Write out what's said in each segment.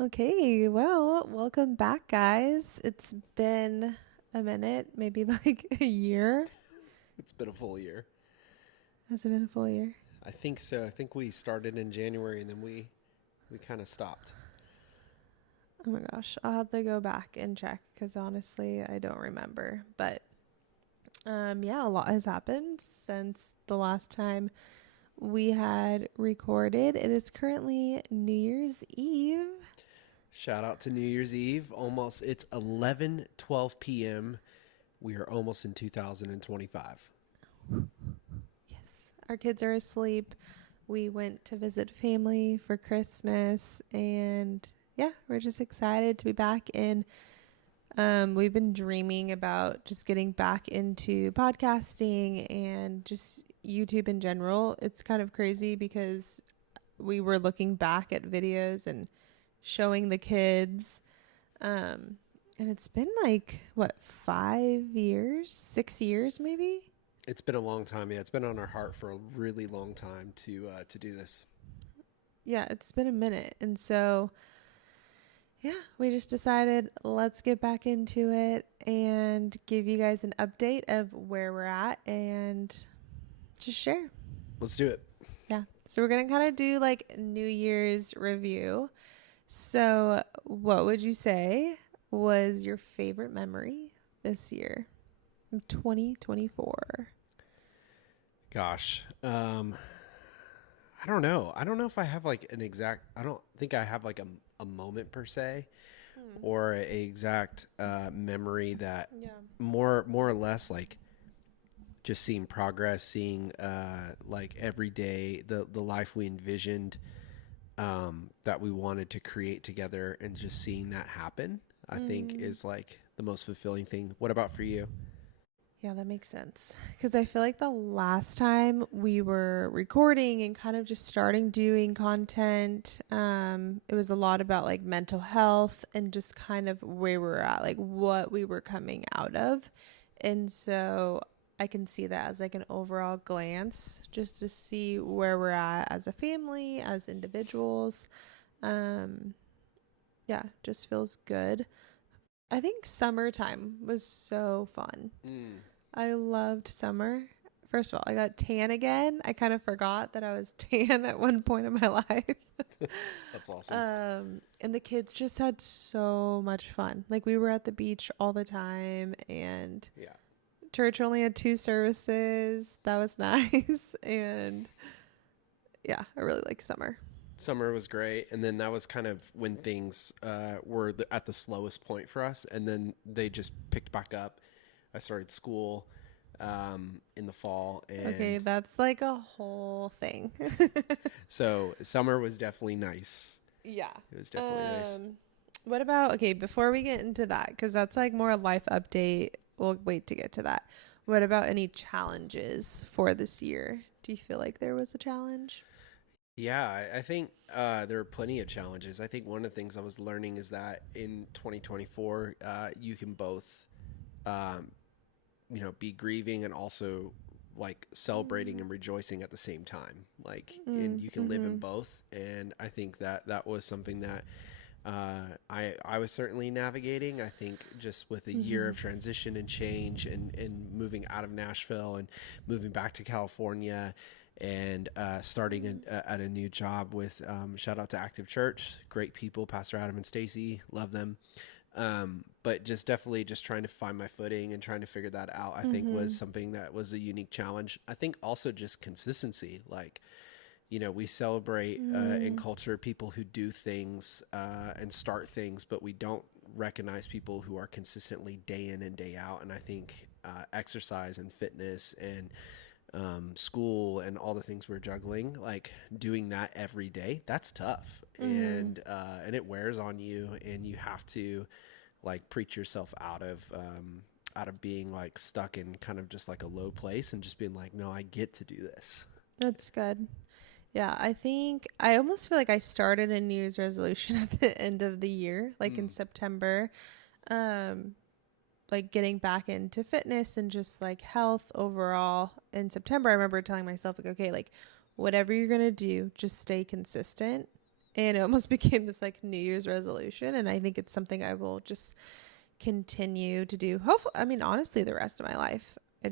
Okay, well, welcome back, guys. It's been a minute, maybe like a year. It's been a full year. Has it been a full year? I think so. I think we started in January and then we kind of stopped. Oh my gosh, I'll have to go back and check because honestly, I don't remember. But yeah, a lot has happened since the last time we had recorded. It is currently New Year's Eve. Shout out to New Year's Eve. Almost it's 11:12 p.m. We are almost in 2025. Yes, our kids are asleep. We went to visit family for Christmas, and yeah, we're just excited to be back in. We've been dreaming about just getting back into podcasting and just YouTube in general. It's kind of crazy because we were looking back at videos and showing the kids. And it's been like, what, 5 years, 6 years maybe? It's been a long time. Yeah, it's been on our heart for a really long time to do this. Yeah, it's been a minute. And so, yeah, we just decided let's get back into it and give you guys an update of where we're at and just share. Let's do it. Yeah. So we're going to kind of do like New Year's review. So, what would you say was your favorite memory this year, 2024? Gosh. I don't know. I don't know if I have like an exact I don't think I have like a moment per se Hmm. or a exact memory that Yeah. more or less like just seeing progress, seeing like every day the life we envisioned that we wanted to create together, and just seeing that happen, I think Mm. is like the most fulfilling thing. What about for you? Yeah, that makes sense. Because I feel like the last time we were recording and kind of just starting doing content, it was a lot about like mental health and just kind of where we're at, like what we were coming out of. And so I can see that as like an overall glance, just to see where we're at as a family, as individuals. Um, yeah, just feels good. I think summertime was so fun. Mm, I loved summer. First of all, I got tan again. I kind of forgot that I was tan at one point in my life. that's awesome. And the kids just had so much fun. Like we were at the beach all the time, and Yeah. church only had 2 services. That was nice. And yeah, I really like summer. Summer was great, and then that was kind of when things were at the slowest point for us, and then they just picked back up. I started school in the fall, Okay, and that's like a whole thing. so summer was definitely nice. Yeah. It was definitely nice. Um, what about, okay, before we get into that, because that's like more a life update. We'll wait to get to that. What about any challenges for this year? Do you feel like there was a challenge? Yeah, I think there are plenty of challenges. I think one of the things I was learning is that in 2024, you can both, um, be grieving and also like celebrating and rejoicing at the same time. Like, and you can live in Mm-hmm. both. And I think that that was something that I was certainly navigating. I think just with a year Mm-hmm. of transition and change, and moving out of Nashville and moving back to California, and starting at a new job with shout out to Active Church, great people, Pastor Adam and Stacy, love them. But just definitely just trying to find my footing and trying to figure that out, I think Mm-hmm. was something that was a unique challenge. I think also just consistency, like, we celebrate in Mm-hmm. culture people who do things and start things, but we don't recognize people who are consistently day in and day out. And I think exercise and fitness and school and all the things we're juggling, like doing that every day, that's tough, Mm-hmm. and it wears on you, and you have to like preach yourself out of being like stuck in kind of just like a low place, and just being like, no, I get to do this. That's good. Yeah, I think I almost feel like I started a New Year's resolution at the end of the year, like in Mm. September. Um, like getting back into fitness and just like health overall. In September, I remember telling myself like, okay, like whatever you're going to do, just stay consistent and it almost became this like New Year's resolution. And I think it's something I will just continue to do. Hopefully, I mean, honestly, the rest of my life. I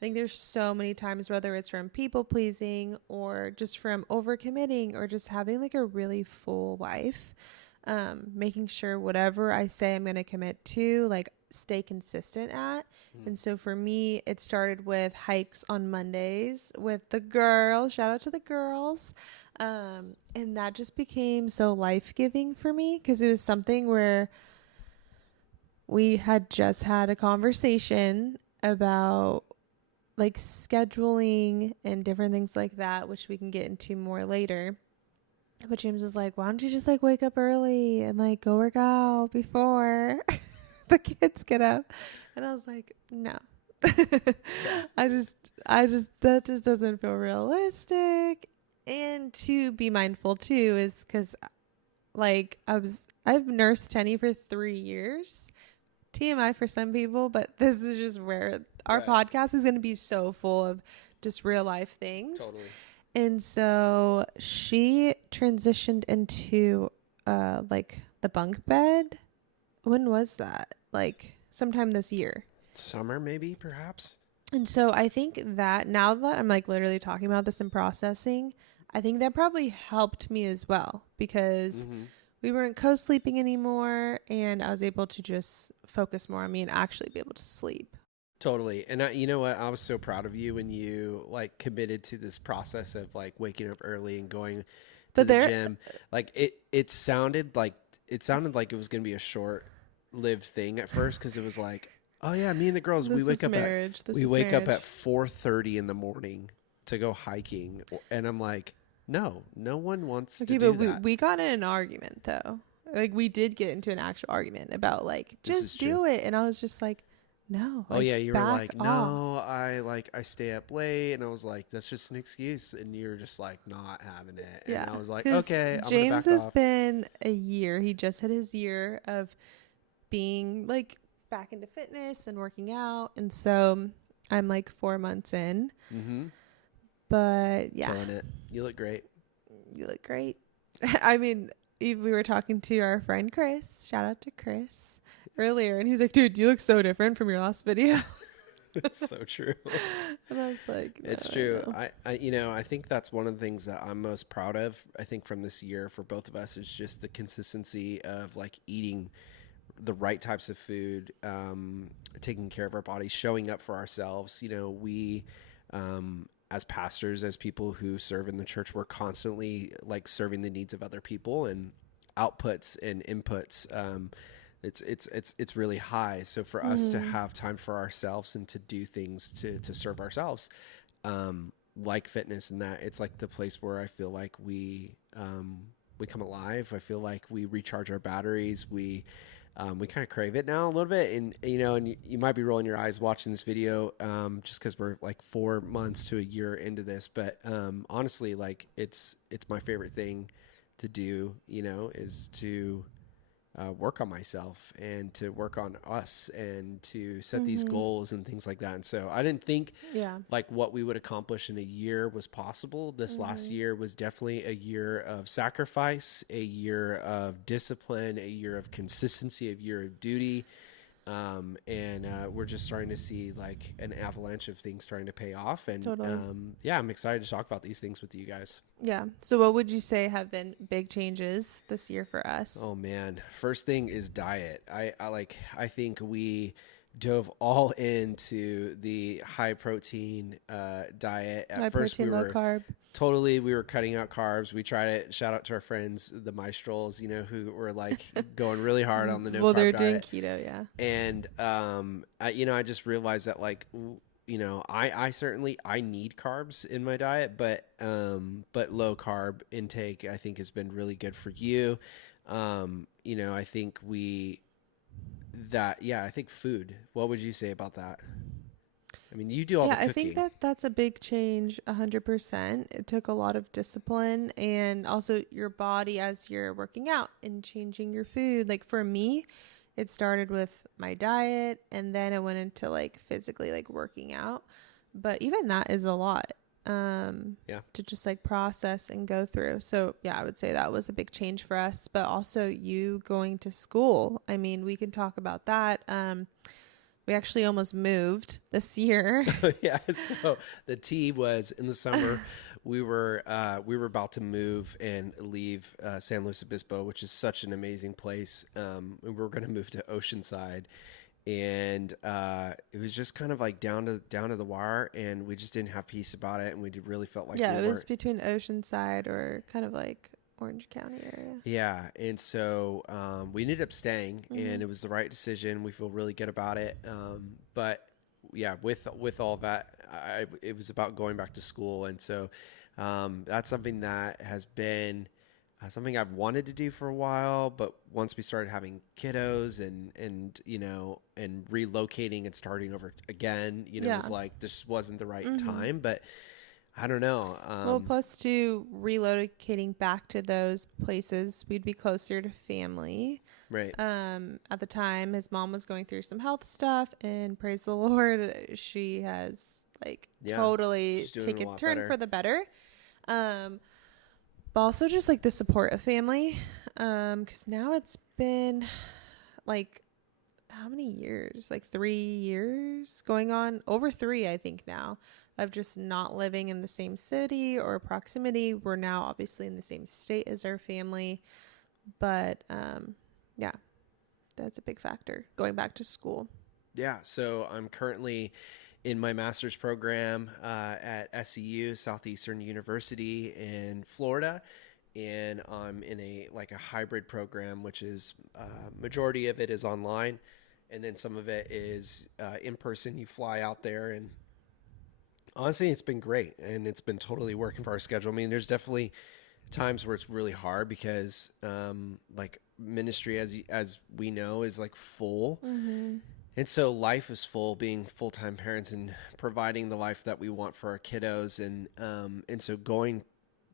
think there's so many times, whether it's from people pleasing or just from overcommitting or just having like a really full life, making sure whatever I say I'm going to commit to, like stay consistent at. Mm. And so for me, it started with hikes on Mondays with the girls. Shout out to the girls. And that just became so life giving for me because it was something where we had just had a conversation about like scheduling and different things like that, which we can get into more later. But James was like, why don't you just like wake up early and like go work out before the kids get up? And I was like, no. That just doesn't feel realistic. And to be mindful too is because like I've nursed Tenny for 3 years. TMI for some people, but this is just where our podcast is going to be so full of just real life things. Totally. And so she transitioned into like the bunk bed. When was that? Like sometime this year. Summer, maybe, perhaps. And so I think that now that I'm like literally talking about this and processing, I think that probably helped me as well because we weren't co-sleeping anymore and I was able to just focus more on me and actually be able to sleep. Totally. And you know what? I was so proud of you when you like committed to this process of like waking up early and going to the gym. Like it sounded like it was going to be a short-lived thing at first because it was like, oh yeah, me and the girls, we wake up at 4:30 in the morning to go hiking. And I'm like, no one wants to do that. We got in an argument though. Like we did get into an actual argument about like, just do it. And I was just like, no. Oh yeah, you were like, off. no, I stay up late, and I was like, that's just an excuse, and you're just like not having it. And I was like, okay, James has been a year. He just had his year of being like back into fitness and working out, and so I'm like 4 months in. But yeah, killing it. You look great. You look great. I mean, we were talking to our friend Chris. Shout out to Chris. Earlier, and he's like, dude, you look so different from your last video. That's so true. And I was like, no, it's true. I think that's one of the things that I'm most proud of. I think from this year for both of us is just the consistency of like eating the right types of food, taking care of our bodies, showing up for ourselves. You know, we, as pastors, as people who serve in the church, we're constantly like serving the needs of other people and outputs and inputs. It's really high. So for us to have time for ourselves and to do things to serve ourselves, like fitness and that, it's like the place where I feel like we come alive. I feel like we recharge our batteries. We kind of crave it now a little bit. And, you might be rolling your eyes watching this video, just cause we're like 4 months to a year into this. But, honestly, like it's my favorite thing to do, is to, work on myself and to work on us and to set these goals and things like that. And so I didn't think like what we would accomplish in a year was possible. This last year was definitely a year of sacrifice, a year of discipline, a year of consistency, a year of duty. And we're just starting to see like an avalanche of things starting to pay off. And I'm excited to talk about these things with you guys. Yeah. So what would you say have been big changes this year for us? Oh man. First thing is diet. I think we dove all into the high protein diet. At first we were low carb. We were cutting out carbs. We tried it. Shout out to our friends, the Maestrals, who were like going really hard on the no carb diet. Well, they're doing keto, yeah. And I just realized that like I need carbs in my diet, but low carb intake I think has been really good for you. I think I think food. What would you say about that? I mean, you do all the cooking. I think that's a big change, 100%. It took a lot of discipline and also your body as you're working out and changing your food. Like for me, it started with my diet and then it went into like physically like working out. But even that is a lot. Yeah. to just like process and go through. So yeah, I would say that was a big change for us, but also you going to school. I mean, we can talk about that. We actually almost moved this year. Yeah. So the tea was in the summer. We were about to move and leave San Luis Obispo, which is such an amazing place. We were going to move to Oceanside, and it was just kind of like down to the wire, and we just didn't have peace about it, and really felt like we Yeah, it was weren't. between Oceanside or kind of like Orange County area. Yeah, and so we ended up staying, Mm-hmm. and it was the right decision. We feel really good about it. But yeah, with all that, it was about going back to school, and so that's something that has been something I've wanted to do for a while. But once we started having kiddos and relocating and starting over again, it Yeah. was like this wasn't the right Mm-hmm. time. But I don't know. Well, plus to relocating back to those places, we'd be closer to family. Right. At the time, his mom was going through some health stuff, and praise the Lord, she has like Yeah. totally She's doing a taken lot turn better. for the better. Um, but also just like the support of family. Because now it's been like how many years? Like 3 years going on over three, I think now, of just not living in the same city or proximity. We're now obviously in the same state as our family, but yeah, that's a big factor going back to school. Yeah, so I'm currently in my master's program at SEU, Southeastern University in Florida, and I'm in a hybrid program, which is majority of it is online, and then some of it is in person. You fly out there, and honestly, it's been great, and it's been totally working for our schedule. I mean, there's definitely times where it's really hard because like ministry, as we know, is like full. Mm-hmm. And so life is full, being full time parents and providing the life that we want for our kiddos, and so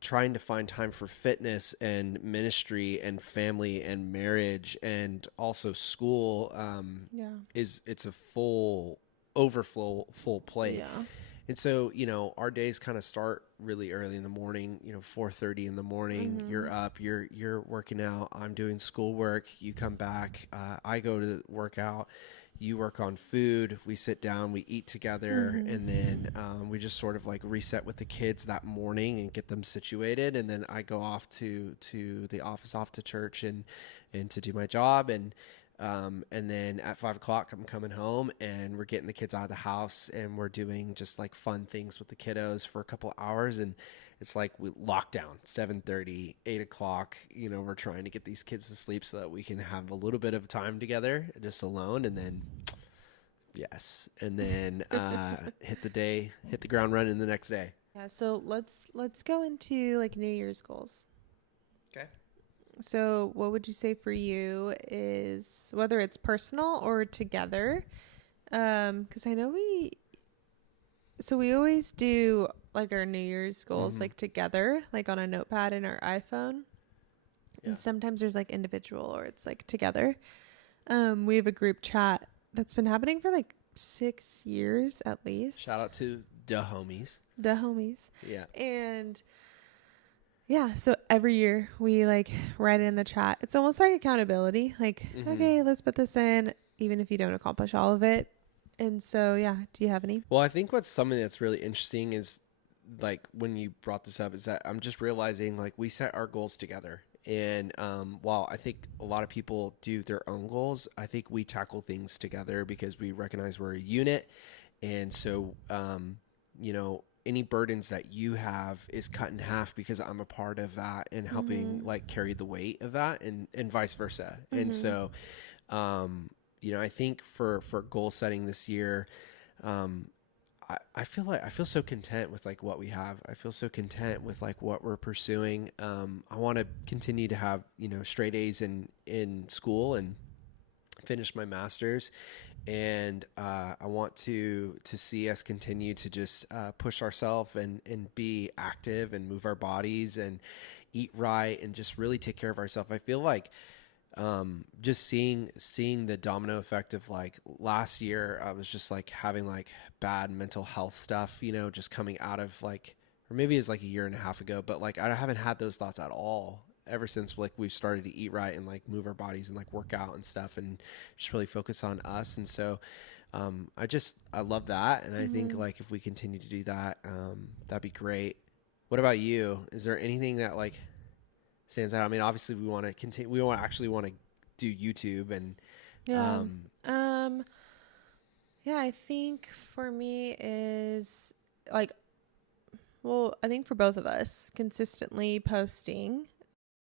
trying to find time for fitness and ministry and family and marriage and also school Yeah. it's a full overflow full plate. Yeah. And so, our days kind of start really early in the morning, 4:30 in the morning. Mm-hmm. You're up, you're working out. I'm doing schoolwork. You come back. I go to work out. You work on food. We sit down. We eat together, and Mm-hmm. then we just sort of like reset with the kids that morning and get them situated. And then I go off to the office, off to church, and to do my job. And then at 5 o'clock, I'm coming home and we're getting the kids out of the house and we're doing just like fun things with the kiddos for a couple of hours. And it's like we lock down 7:30, 8 o'clock. We're trying to get these kids to sleep so that we can have a little bit of time together just alone. And then, yes. And then hit the ground running the next day. Yeah. So let's go into like New Year's goals. Okay. So, what would you say for you is whether it's personal or together? Because I know we always do like our New Year's goals Mm-hmm. like together, like on a notepad in our iPhone. Yeah. And sometimes there's like individual or it's like together. We have a group chat that's been happening for like 6 years at least. Shout out to the homies. The homies. Yeah. And yeah, so every year we like write it in the chat. It's almost like accountability. Like, Mm-hmm. okay, let's put this in, even if you don't accomplish all of it. And so, yeah, do you have any? Well, I think what's something that's really interesting is like when you brought this up is that I'm just realizing like we set our goals together. And while I think a lot of people do their own goals, I think we tackle things together because we recognize we're a unit. And so, any burdens that you have is cut in half because I'm a part of that and helping Mm-hmm. like carry the weight of that and vice versa. And Mm-hmm. so, I think for goal setting this year, I feel so content with like what we have. I feel so content with like what we're pursuing. I want to continue to have, straight A's in school and finish my master's. And I want to see us continue to just push ourselves and be active and move our bodies and eat right and just really take care of ourselves. I feel like just seeing the domino effect of like last year, I was just like having like bad mental health stuff, just coming out of like or maybe it's like a year and a half ago, but like I haven't had those thoughts at all ever since like we've started to eat right and like move our bodies and like work out and stuff and just really focus on us. And so I love that. And I think Mm-hmm. like if we continue to do that, that'd be great. What about you? Is there anything that like stands out? I mean, obviously we want to continue, want to do YouTube and, Yeah. um, Um, yeah, I think for me is like, well, I think for both of us, consistently posting,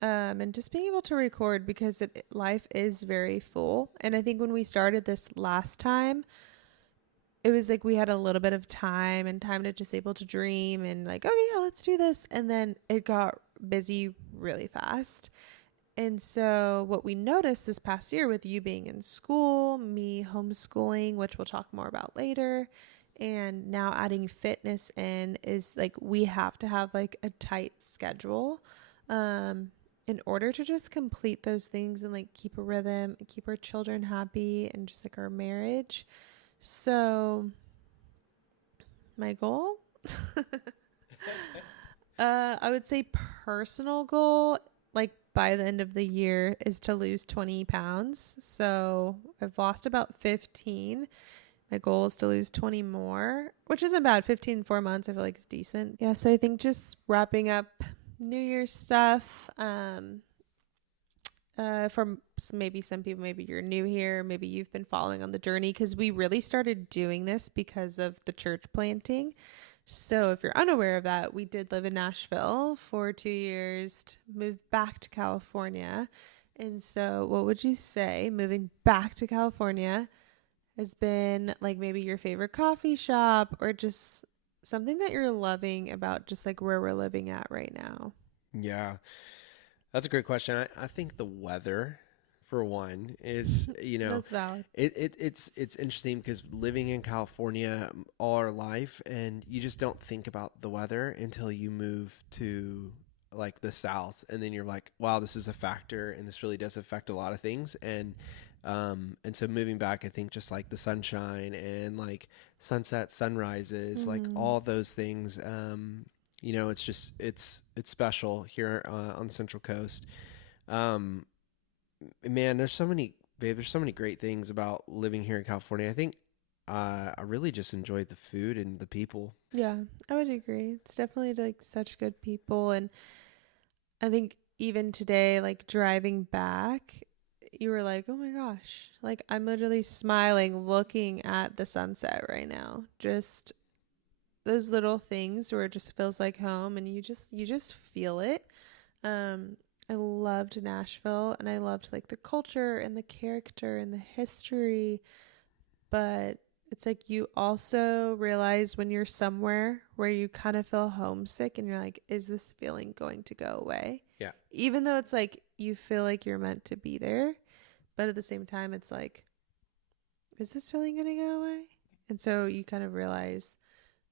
and just being able to record because life is very full. And I think when we started this last time, it was like we had a little bit of time and time to just able to dream and like, okay, yeah, let's do this. And then it got busy really fast. And so, what we noticed this past year with you being in school, me homeschooling, which we'll talk more about later, and now adding fitness in is like we have to have like a tight schedule um, in order to just complete those things and like keep a rhythm and keep our children happy and just like our marriage. So, my goal, I would say personal goal, like by the end of the year, is to lose 20 pounds. So I've lost about 15. My goal is to lose 20 more, which isn't bad. 15 in 4 months, I feel like is decent. Yeah. So I think just wrapping up New Year's stuff. For maybe some people, maybe you're new here, maybe you've been following on the journey because we really started doing this because of the church planting. So, if you're unaware of that, we did live in Nashville for 2 years, moved back to California. And so, what would you say moving back to California has been like maybe your favorite coffee shop or just something that you're loving about just like where we're living at right now? yeah, that's a great question. I think the weather, for one, is That's valid. it's interesting because living in California all our life, and you just don't think about the weather until you move to like the South, and then you're like, wow, this is a factor, and this really does affect a lot of things, and so moving back, I think just like the sunshine and like sunset, sunrises, like Mm-hmm. all those things. It's just it's special here on the Central Coast. Um, Man, there's so many, babe. There's so many great things about living here in California. I think I really just enjoyed the food and the people. Yeah, I would agree. It's definitely like such good people. And I think even today, like driving back, you were like, oh my gosh, like I'm literally smiling looking at the sunset right now. Just those little things where it just feels like home and you just feel it. Um, I loved Nashville and I loved like the culture and the character and the history, but it's like you also realize when you're somewhere where you kind of feel homesick and you're like, is this feeling going to go away? Yeah. Even though it's like you feel like you're meant to be there, but at the same time, it's like, is this feeling going to go away? And so you kind of realize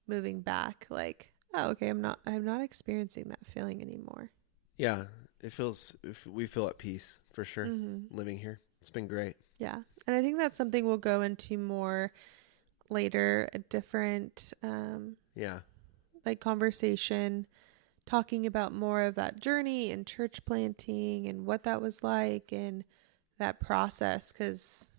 moving back, like, oh, okay, I'm not experiencing that feeling anymore. Yeah, we feel at peace for sure Mm-hmm. living here. It's been great. Yeah. And I think that's something we'll go into more later, a different, Yeah. like conversation talking about more of that journey and church planting and what that was like and that process because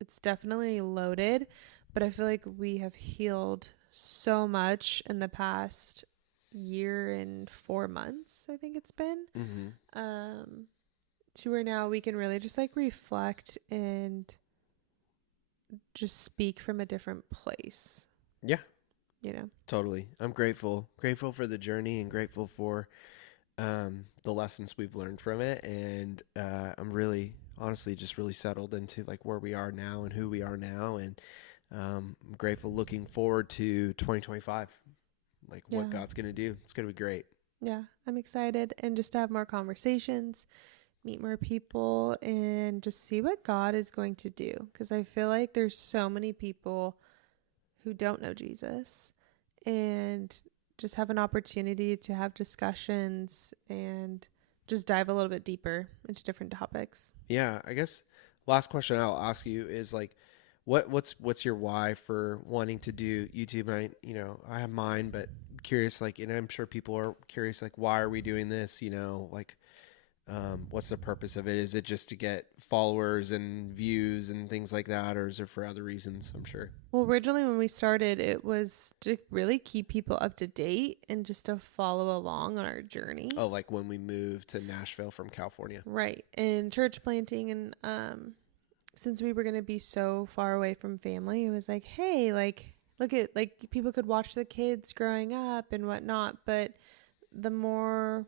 it's definitely loaded, but I feel like we have healed so much in the past year and 4 months, I think it's been. Mm-hmm. Um, to where now we can really just like reflect and just speak from a different place, Yeah, you know? totally. I'm grateful for the journey and grateful for the lessons we've learned from it. And I'm really, honestly, just really settled into like where we are now and who we are now. And I'm grateful, looking forward to 2025, like what Yeah. God's gonna do. It's gonna be great. Yeah. I'm excited and just to have more conversations, meet more people, and just see what God is going to do. Because I feel like there's so many people who don't know Jesus and just have an opportunity to have discussions and just dive a little bit deeper into different topics. Yeah, I guess last question I'll ask you is like, what's your why for wanting to do YouTube? I have mine, but curious, like, and I'm sure people are curious, like, why are we doing this? You know, like, what's the purpose of it? Is it just to get followers and views and things like that, or is it for other reasons? I'm sure. Well, originally when we started, it was to really keep people up to date and just to follow along on our journey. Oh, like when we moved to Nashville from California. Right. And church planting, and since we were going to be so far away from family, it was like, hey, like, look at, like, people could watch the kids growing up and whatnot. But the more,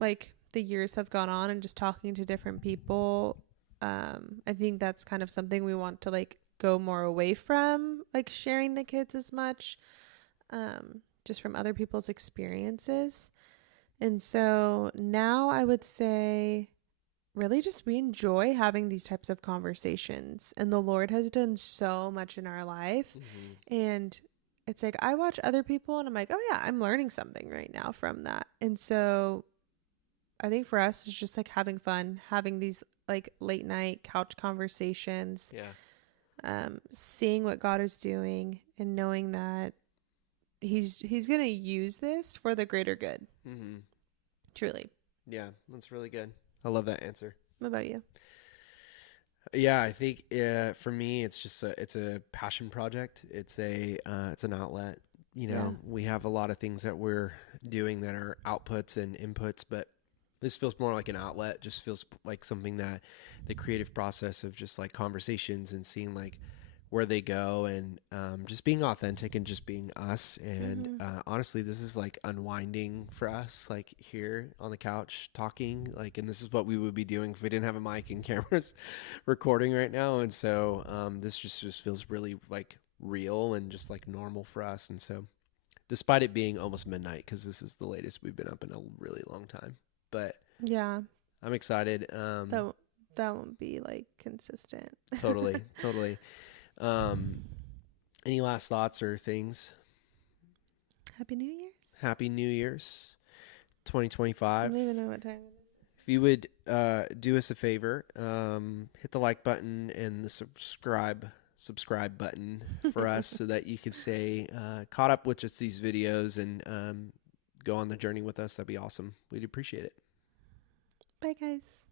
like, the years have gone on and just talking to different people, I think that's kind of something we want to, like, go more away from, like, sharing the kids as much, just from other people's experiences. And so now I would say, really, just we enjoy having these types of conversations, and the Lord has done so much in our life. And it's like I watch other people and I'm like, oh yeah, I'm learning something right now from that. And so I think for us it's just like having fun, having these like late night couch conversations, Yeah. seeing what God is doing and knowing that he's gonna use this for the greater good. Truly. Yeah, that's really good. I love that answer. What about you? Yeah, I think for me, it's just it's a passion project. It's an outlet. You know, we have a lot of things that we're doing that are outputs and inputs, but this feels more like an outlet. Just feels like something that the creative process of just like conversations and seeing like where they go, and just being authentic and just being us. And honestly, this is like unwinding for us, like here on the couch talking, like, and this is what we would be doing if we didn't have a mic and cameras recording right now. And so this just feels really like real and just like normal for us. And so despite it being almost midnight, because this is the latest we've been up in a really long time, but Yeah. I'm excited. That won't be like consistent. Totally. Any last thoughts or things? Happy New Year's. Happy New Year's, I 2025. don't even know what time it is. If you would do us a favor, hit the like button and the subscribe button for us so that you can stay caught up with just these videos and go on the journey with us. That'd be awesome. We'd appreciate it. Bye, guys.